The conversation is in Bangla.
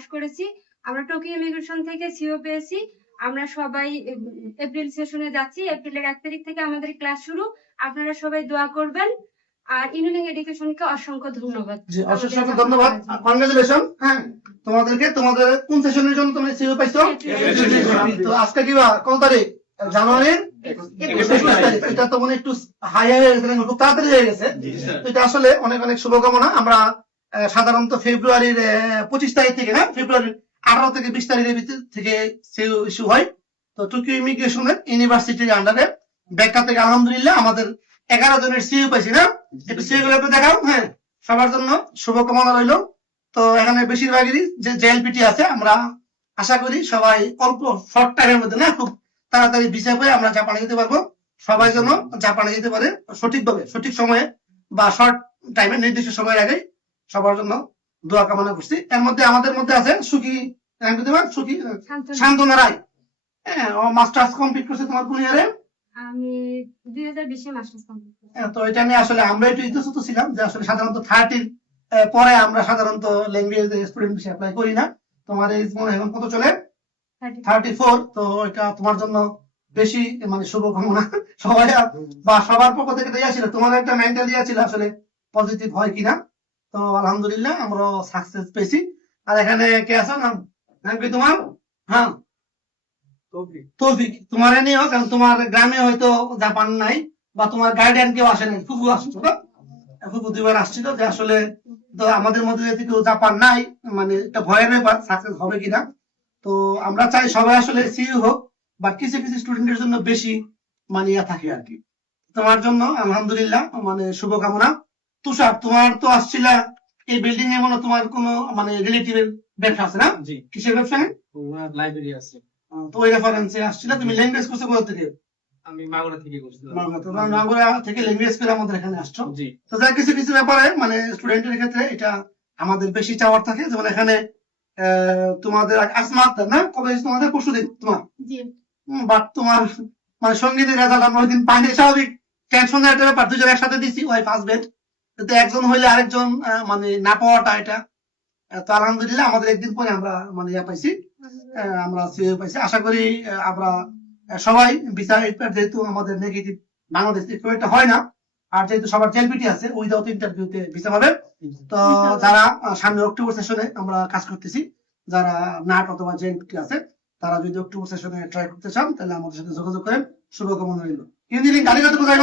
পাশ করেছি। আমরা টোকিও ইমিগ্রেশন থেকে সিও পেয়েছি। আমরা সবাই এপ্রিল সেশনে যাচ্ছি। এপ্রিলের 1 তারিখ থেকে আমাদের ক্লাস শুরু। আপনারা সবাই দোয়া করবেন। আর ইউনিলিং এডুকেশনকে অসংখ্য ধন্যবাদ। জি, অসংখ্য ধন্যবাদ, কনগ্রাচুলেশন। হ্যাঁ, তোমাদেরকে তোমাদের কোন সেশনের জন্য তুমি সিও পাইছো? তো আজকে কি কত তারিখ? জানুয়ারির 21 তারিখ। এটা তো মানে একটু হাই হয়ে গেছে, খুব তাড়াতাড়ি হয়ে গেছে। এটা আসলে অনেক অনেক শুভকামনা। আমরা সাধারণত ফেব্রুয়ারির 25 তারিখ থেকে, না ফেব্রুয়ারির 18 থেকে 20 তারিখের ভিতর থেকে সিও ইস্যু হয়। তো টোকিও ইমিগ্রেশনের ইউনিভার্সিটির আন্ডারে ব্যাখ্যা থেকে আলহামদুলিল্লাহ আমাদের 11 জনের সিও পাইছি, না? একটু সিও গুলো একটু দেখাও। হ্যাঁ, সবার জন্য শুভকামনা রইল। তো এখানে বেশিরভাগই যে জেএলপিটি আছে, আমরা আশা করি সবাই অল্প শর্ট টাইমের মধ্যে, না খুব তাড়াতাড়ি ভিসা পেয়ে আমরা জাপানে যেতে পারবো। সবাই যেন জাপানে যেতে পারে সঠিকভাবে, সঠিক সময়ে বা শর্ট টাইমে, নির্দিষ্ট সময়ের আগে। সবার জন্য দোয়া কামনা করছি। এর মধ্যে আমাদের মধ্যে আছে সুখী শান্তনা রায়। হ্যাঁ, ও মাস্টার্স কমপ্লিট করছে। তোমার কোন ইয়ারে? আমি 2020 এ মাস্টার্স কমপ্লিট করেছি। তো এটা নিয়ে আসলে আমরা একটু ইতস্তত ছিলাম যে আসলে সাধারণত 30 পরে আমরা সাধারণত ল্যাঙ্গুয়েজ স্টুডেন্ট হিসেবে অ্যাপ্লাই করি না। তোমার এই মনে এখন কত চলে? 34। তো এটা তোমার জন্য বেশি মানে শুভকামনা। সবাই বা সবার পক্ষ থেকে দেয়া ছিল, তোমার একটা মেন্টাল দেয়া ছিল আসলে পজিটিভ হয় কিনা। তো আলহামদুলিল্লাহ আমরা সাকসেস পেয়েছি। আর এখানে কে আছে নাম কি তোমার? হ্যাঁ, তৌফিক। তোমার নিয়েও, কারণ তোমার গ্রামে হয়তো জাপান নাই বা তোমার গার্ডিয়ান কেউ আসে নাই, ফুফু আসছিল, ফুফু 2বার আসছিল। যে আসলে তো আমাদের মধ্যে যদি কেউ জাপান নাই, মানে একটা ভয়ের ব্যাপার সাকসেস হবে কিনা। তো আমরা চাই সবাই আসলে সিইউ হোক, বাট কিছু কিছু স্টুডেন্টের জন্য বেশি মানে ইয়া থাকে আর কি। তোমার জন্য আলহামদুলিল্লাহ মানে শুভকামনা। তুষার, তোমার তো আসছিল এই বিল্ডিং এ, মনে তোমার কোনো মানে রিলেটিভের ব্যবসা আছে, না? কিসের ব্যবসা? লাইব্রেরি আছে। তো ওই রেফারেন্সে আসছিল। তুমি ল্যাঙ্গুয়েজ কোর্সে কোথা থেকে? আমি মাগুরা থেকে করছিলাম। মাগুরা থেকে ল্যাঙ্গুয়েজ করে আমাদের এখানে আসছো। তো যা কিছু কিছু ব্যাপারে মানে স্টুডেন্টের ক্ষেত্রে এটা আমাদের বেশি চাওয়ার থাকে। যেমন এখানে তোমাদের আসমাত, না কবে তোমাদের? পরশুদিন তোমার। বাট তোমার মানে সঙ্গীতের রেজাল্ট আমরা ওই দিন পাইনি। স্বাভাবিক টেনশনের একটা ব্যাপার, দুজন একসাথে দিছি ওই ফার্স্ট বেড। কিন্তু একজন হইলে আরেকজন মানে না পাওয়াটা এটা। তো আলহামদুলিল্লাহ আমাদের একদিন পরে আমরা মানে ইয়া পাইছি, আমরা সিও পাইছি। আশা করি আমরা সবাই বিচার, যেহেতু আমাদের নেগেটিভ বাংলাদেশ এটা হয় না, আর যেহেতু সবার জেলপিটি আছে, উইদাউট ইন্টারভিউতে ভিসা পাবে। তো যারা সামনে অক্টোবর সেশনে আমরা কাজ করতেছি, যারা নাট অথবা জেলপিটি আছে, তারা যদি অক্টোবর সেশনে ট্রাই করতে চান তাহলে আমাদের সাথে যোগাযোগ করেন। শুভকামনা রইল। ইঞ্জিনিয়ারিং গাড়ি কত কোথায়?